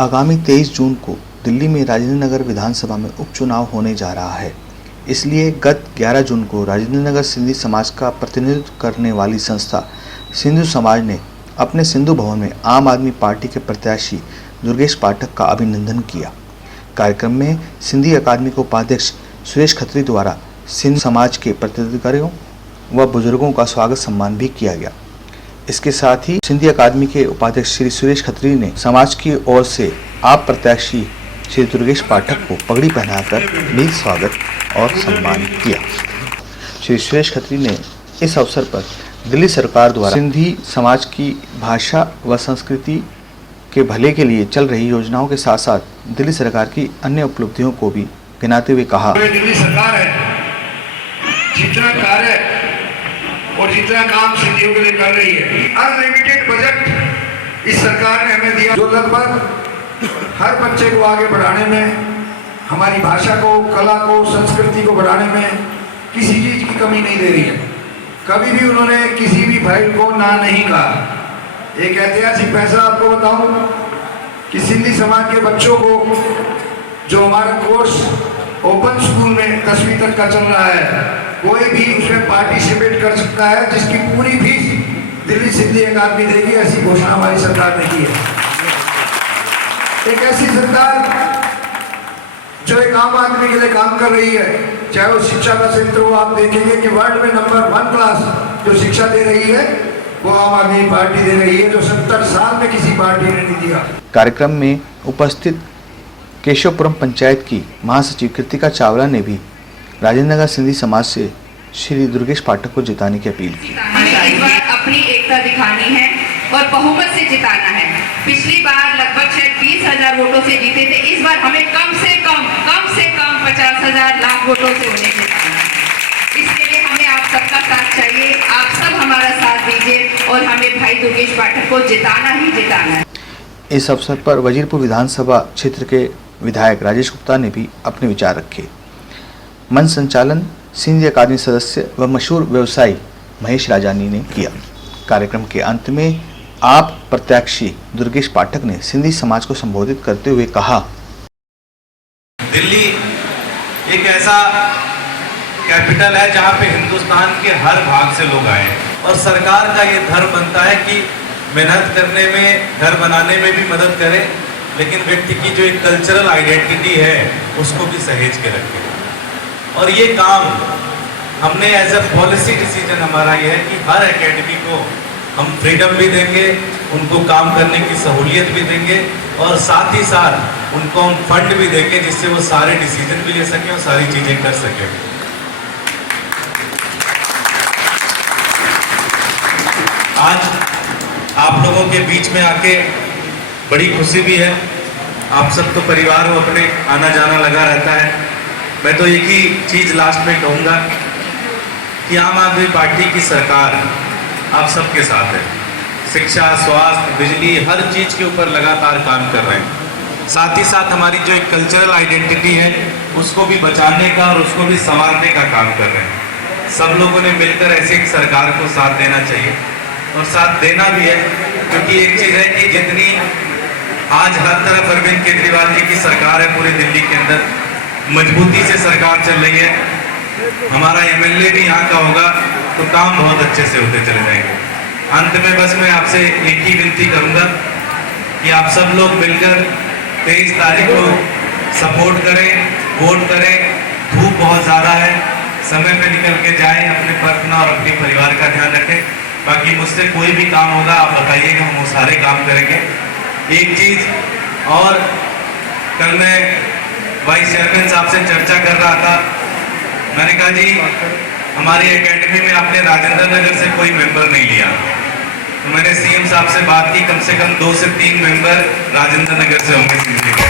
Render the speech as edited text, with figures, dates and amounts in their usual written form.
आगामी 23 जून को दिल्ली में राजेंद्र नगर विधानसभा में उपचुनाव होने जा रहा है। इसलिए गत 11 जून को राजेंद्र नगर सिंधी समाज का प्रतिनिधित्व करने वाली संस्था सिंधु समाज ने अपने सिंधु भवन में आम आदमी पार्टी के प्रत्याशी दुर्गेश पाठक का अभिनंदन किया। कार्यक्रम में सिंधी अकादमी के उपाध्यक्ष सुरेश खत्री द्वारा सिंधु समाज के प्रतिनिधियों व बुजुर्गों का स्वागत सम्मान भी किया गया। इसके साथ ही सिंधी अकादमी के उपाध्यक्ष श्री सुरेश खत्री ने समाज की ओर से आप प्रत्याशी श्री दुर्गेश पाठक को पगड़ी पहनाकर नील स्वागत और सम्मान किया। श्री सुरेश खत्री ने इस अवसर पर दिल्ली सरकार द्वारा सिंधी समाज की भाषा व संस्कृति के भले के लिए चल रही योजनाओं के साथ साथ दिल्ली सरकार की अन्य उपलब्धियों को भी गिनाते हुए कहा, दिल्ली सरकार है, जितना कार्य और जितना काम सिंधियों के लिए कर रही है, अनलिमिटेड बजट इस सरकार ने हमें दिया, जो लगभग हर बच्चे को आगे बढ़ाने में, हमारी भाषा को, कला को, संस्कृति को बढ़ाने में किसी चीज की कमी नहीं दे रही है। कभी भी उन्होंने किसी भी भाई को ना नहीं कहा। एक ऐतिहासिक फैसला आपको बताऊं कि सिंधी समाज के बच्चों को जो हमारा कोर्स ओपन स्कूल में 10वीं तक का चल रहा है, कोई भी उसमें पार्टिसिपेट कर सकता है, जिसकी पूरी फीस दिल्ली सिंधी अकादमी देगी। ऐसी घोषणा हमारी सरकार ने की है। एक ऐसी सरकार जो एक आम आदमी के लिए काम कर रही है, चाहे वो शिक्षा का क्षेत्र हो। आप देखेंगे कि वर्ल्ड में नंबर 1 क्लास जो शिक्षा दे रही है वो आम आदमी पार्टी दे रही है, जो 70 साल में किसी पार्टी ने नहीं दिया। कार्यक्रम में उपस्थित केशवपुरम पंचायत की महासचिव कृतिका चावला ने भी राजेंद्र नगर सिंधी समाज से श्री दुर्गेश पाठक को जिताने की अपील की। हमें इस बार अपनी एकता दिखानी है और बहुमत से जिताना है। पिछली बार लगभग 20,000 वोटों से जीते थे, इस बार हमें कम से कम 50,000 लाख वोटों से उन्हें जिताना है। इसके लिए हमें आप सबका साथ चाहिए। आप सब हमारा साथ दीजिए और हमें भाई दुर्गेश पाठक को जिताना ही जिताना है। इस अवसर पर वजीरपुर विधानसभा क्षेत्र के विधायक राजेश गुप्ता ने भी अपने विचार रखे। मंच संचालन सिंधी अकादमी सदस्य व मशहूर व्यवसायी महेश राजानी ने किया। कार्यक्रम के अंत में आप प्रत्याशी दुर्गेश पाठक ने सिंधी समाज को संबोधित करते हुए कहा, दिल्ली एक ऐसा कैपिटल है जहां पे हिंदुस्तान के हर भाग से लोग आए और सरकार का ये धर्म बनता है कि मेहनत करने में, घर बनाने में भी मदद करे, लेकिन व्यक्ति की जो एक कल्चरल आइडेंटिटी है उसको भी सहेज के रखे। और ये काम हमने एज अ पॉलिसी डिसीजन हमारा ये है कि हर एकेडमी को हम फ्रीडम भी देंगे, उनको काम करने की सहूलियत भी देंगे और साथ ही साथ उनको हम फंड भी देंगे जिससे वो सारे डिसीजन भी ले सकें और सारी चीज़ें कर सकें। आज आप लोगों के बीच में आके बड़ी खुशी भी है। आप सब तो परिवार हो, अपने आना जाना लगा रहता है। मैं तो एक ही चीज़ लास्ट में कहूँगा कि आम आदमी पार्टी की सरकार आप सबके साथ है। शिक्षा, स्वास्थ्य, बिजली, हर चीज़ के ऊपर लगातार काम कर रहे हैं। साथ ही साथ हमारी जो एक कल्चरल आइडेंटिटी है उसको भी बचाने का और उसको भी संवारने का काम कर रहे हैं। सब लोगों ने मिलकर ऐसी एक सरकार को साथ देना चाहिए और साथ देना भी है, क्योंकि एक चीज़ है कि जितनी आज हर तरफ अरविंद केजरीवाल जी की सरकार है, पूरे दिल्ली के अंदर मजबूती से सरकार चल रही है। हमारा एमएलए भी यहाँ का होगा तो काम बहुत अच्छे से होते चले जाएंगे। अंत में बस मैं आपसे एक ही विनती करूँगा कि आप सब लोग मिलकर 23 तारीख को सपोर्ट करें, वोट करें। धूप बहुत ज़्यादा है, समय पे निकल के जाएं, अपने अपना और अपने परिवार का ध्यान रखें। बाकी मुझसे कोई भी काम होगा आप बताइएगा, हम वो सारे काम करेंगे। एक चीज़ और, कल मैं वाइस चेयरमैन साहब से चर्चा कर रहा था। मैंने कहा जी हमारी एकेडमी में आपने राजेंद्र नगर से कोई मेंबर नहीं लिया, तो मैंने सीएम साहब से बात की, कम से कम 2 से 3 मेंबर राजेंद्र नगर से होंगे।